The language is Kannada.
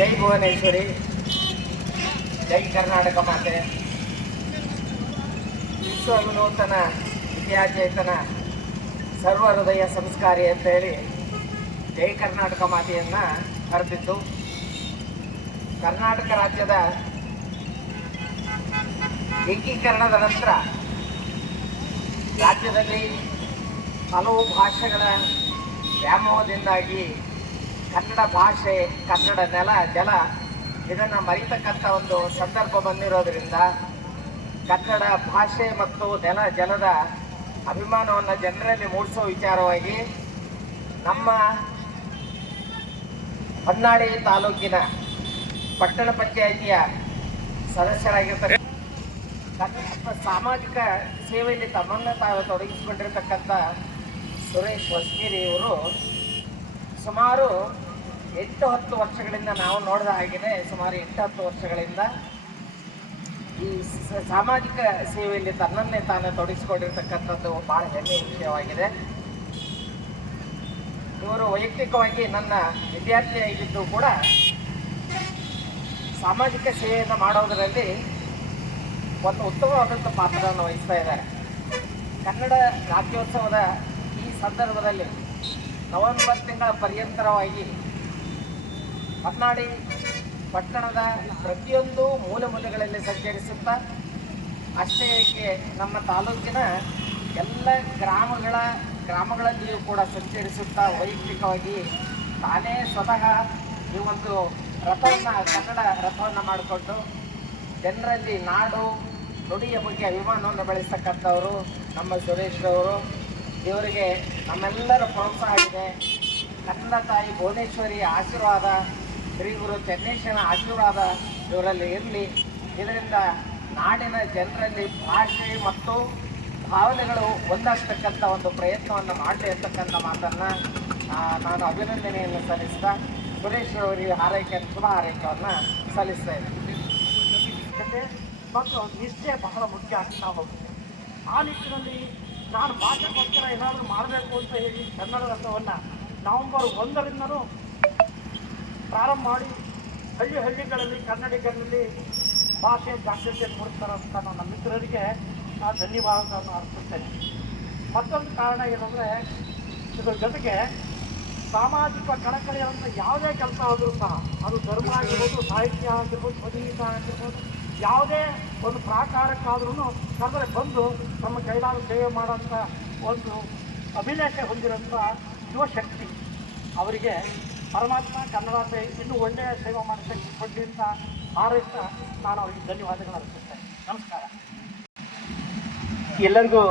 ಜೈ ಭುವನೇಶ್ವರಿ, ಜೈ ಕರ್ನಾಟಕ ಮಾತೆ, ವಿಶ್ವ ವಿನೂತನ ವಿದ್ಯಾಚೇತನ ಸರ್ವ ಹೃದಯ ಸಂಸ್ಕಾರಿ ಅಂತೇಳಿ ಜೈ ಕರ್ನಾಟಕ ಮಾತೆಯನ್ನು ಕರೆದಿದ್ದು, ಕರ್ನಾಟಕ ರಾಜ್ಯದ ಏಕೀಕರಣದ ನಂತರ ರಾಜ್ಯದಲ್ಲಿ ಹಲವು ಭಾಷೆಗಳ ವ್ಯಾಮೋಹದಿಂದಾಗಿ ಕನ್ನಡ ಭಾಷೆ, ಕನ್ನಡ ನೆಲ, ಜಲ ಇದನ್ನು ಮರೀತಕ್ಕಂಥ ಒಂದು ಸಂದರ್ಭ ಬಂದಿರೋದರಿಂದ ಕನ್ನಡ ಭಾಷೆ ಮತ್ತು ನೆಲ ಜಲದ ಅಭಿಮಾನವನ್ನು ಜನರಲ್ಲಿ ಮೂಡಿಸೋ ವಿಚಾರವಾಗಿ ನಮ್ಮ ಹೊನ್ನಾಳಿ ತಾಲೂಕಿನ ಪಟ್ಟಣ ಪಂಚಾಯಿತಿಯ ಸದಸ್ಯರಾಗಿರ್ತಕ್ಕಂಥ ಸಾಮಾಜಿಕ ಸೇವೆಯಲ್ಲಿ ತಮ್ಮನ್ನು ತಾವು ತೊಡಗಿಸಿಕೊಂಡಿರತಕ್ಕಂಥ ಸುರೇಶ್ ಹೊಸಗೇರಿ ಇವರು ಸುಮಾರು 8-10 ವರ್ಷಗಳಿಂದ, ನಾವು ನೋಡಿದ ಹಾಗೆಯೇ ಸುಮಾರು 8-10 ವರ್ಷಗಳಿಂದ ಈ ಸಾಮಾಜಿಕ ಸೇವೆಯಲ್ಲಿ ತನ್ನನ್ನೇ ತಾನು ತೊಡಗಿಸಿಕೊಂಡಿರ್ತಕ್ಕಂಥದ್ದು ಭಾಳ ಹೆಮ್ಮೆಯ ವಿಷಯವಾಗಿದೆ. ಇವರು ವೈಯಕ್ತಿಕವಾಗಿ ನನ್ನ ವಿದ್ಯಾರ್ಥಿಯಾಗಿದ್ದು ಕೂಡ ಸಾಮಾಜಿಕ ಸೇವೆಯನ್ನು ಮಾಡೋದರಲ್ಲಿ ಒಂದು ಉತ್ತಮವಾದಂಥ ಪಾತ್ರವನ್ನು ವಹಿಸ್ತಾ ಇದ್ದಾರೆ. ಕನ್ನಡ ರಾಜ್ಯೋತ್ಸವದ ಈ ಸಂದರ್ಭದಲ್ಲಿ ನವೆಂಬರ್ ತಿಂಗಳ ಪರ್ಯಂತರವಾಗಿ ಹೊನ್ನಾಳಿ ಪಟ್ಟಣದ ಪ್ರತಿಯೊಂದು ಮೂಲೆ ಮೂಲೆಗಳಲ್ಲಿ ಸಂಚರಿಸುತ್ತಾ, ಅಷ್ಟೇ ಏಕೆ ನಮ್ಮ ತಾಲೂಕಿನ ಎಲ್ಲ ಗ್ರಾಮಗಳಲ್ಲಿಯೂ ಕೂಡ ಸಂಚರಿಸುತ್ತಾ ವೈಯಕ್ತಿಕವಾಗಿ ತಾನೇ ಸ್ವತಃ ಈ ಒಂದು ರಥವನ್ನು, ಕನ್ನಡ ರಥವನ್ನು ಮಾಡಿಕೊಂಡು ಜನರಲ್ಲಿ ನಾಡು ನುಡಿಯ ಬಗ್ಗೆ ಅಭಿಮಾನವನ್ನು ಬೆಳೆಸ್ತಕ್ಕಂಥವರು ನಮ್ಮ ಸುರೇಶ್ರವರು. ಇವರಿಗೆ ನಮ್ಮೆಲ್ಲರ ಪ್ರೋತ್ಸಾಹ ಇದೆ. ಕನ್ನಡ ತಾಯಿ ಭುವನೇಶ್ವರಿಯ ಆಶೀರ್ವಾದ, ಶ್ರೀ ಗುರು ಚೆನ್ನೇಶನ ಆಶೀರ್ವಾದ ಇವರಲ್ಲಿ ಇರಲಿ. ಇದರಿಂದ ನಾಡಿನ ಜನರಲ್ಲಿ ಭಾಷೆ ಮತ್ತು ಭಾವನೆಗಳು ಒಂದಾಗ್ತಕ್ಕಂಥ ಒಂದು ಪ್ರಯತ್ನವನ್ನು ಮಾಡಲಿ ಅಂತಕ್ಕಂಥ ಮಾತನ್ನು ನಾನು ಅಭಿನಂದನೆಯನ್ನು ಸಲ್ಲಿಸ್ತಾ ಸುರೇಶ್ ಅವರಿಗೆ ಶುಭ ಹಾರೈಕೆಯನ್ನು ಸಲ್ಲಿಸ್ತಾ ಇದ್ದೀನಿ. ಮತ್ತು ನಿಷ್ಠೆ ಬಹಳ ಮುಖ್ಯ ಆಗ್ತಾ ಹೋಗುತ್ತೆ. ಆ ನಿಟ್ಟಿನಲ್ಲಿ ನಾನು ಭಾಷೆಗೋಸ್ಕರ ಏನಾದರೂ ಮಾಡಬೇಕು ಅಂತ ಹೇಳಿ ಕನ್ನಡ ರಥವನ್ನು ನವೆಂಬರ್ 1ರಿಂದನೂ ಪ್ರಾರಂಭ ಮಾಡಿ ಹಳ್ಳಿಗಳಲ್ಲಿ ಕನ್ನಡಿಗರಲ್ಲಿ ಭಾಷೆ ಜಾಗೃತಿಯನ್ನು ಮೂಡಿಸ್ತಾರೆ ಅಂತ ನನ್ನ ಮಿತ್ರರಿಗೆ ಧನ್ಯವಾದವನ್ನು ಅರ್ಪಿಸ್ತೇನೆ. ಮತ್ತೊಂದು ಕಾರಣ ಏನಂದರೆ, ಇದರ ಜೊತೆಗೆ ಸಾಮಾಜಿಕ ಕಳಕಳಿಯಾದಂಥ ಯಾವುದೇ ಕೆಲಸ ಆದರೂ ಸಹ, ಅದು ಧರ್ಮ ಆಗಿರ್ಬೋದು, ಸಾಹಿತ್ಯ ಆಗಿರ್ಬೋದು, ಸಂಗೀತ ಆಗಿರ್ಬೋದು, ಯಾವುದೇ ಒಂದು ಪ್ರಾಕಾರಕ್ಕಾದ್ರೂ ಕರೆದರೆ ಬಂದು ನಮ್ಮ ಕೈಲಾದ ಸೇವೆ ಮಾಡೋಂಥ ಒಂದು ಅಭಿಲಾಷ ಹೊಂದಿರೋಂಥ ಯುವಶಕ್ತಿ ಅವರಿಗೆ ಪರಮಾತ್ಮ ಕನ್ನಡ ಇನ್ನೂ ಒಳ್ಳೆಯ ಸೇವೆ ಮಾಡೋಕ್ಕೆ ಕೊಡಲಿ ಅಂತ ಹಾರೈಸ್ತಾ ನಾನು ಅವರಿಗೆ ಧನ್ಯವಾದಗಳು ಅರ್ಪಿಸ್ತೇನೆ. ನಮಸ್ಕಾರ. ಎಲ್ಲರಿಗೂ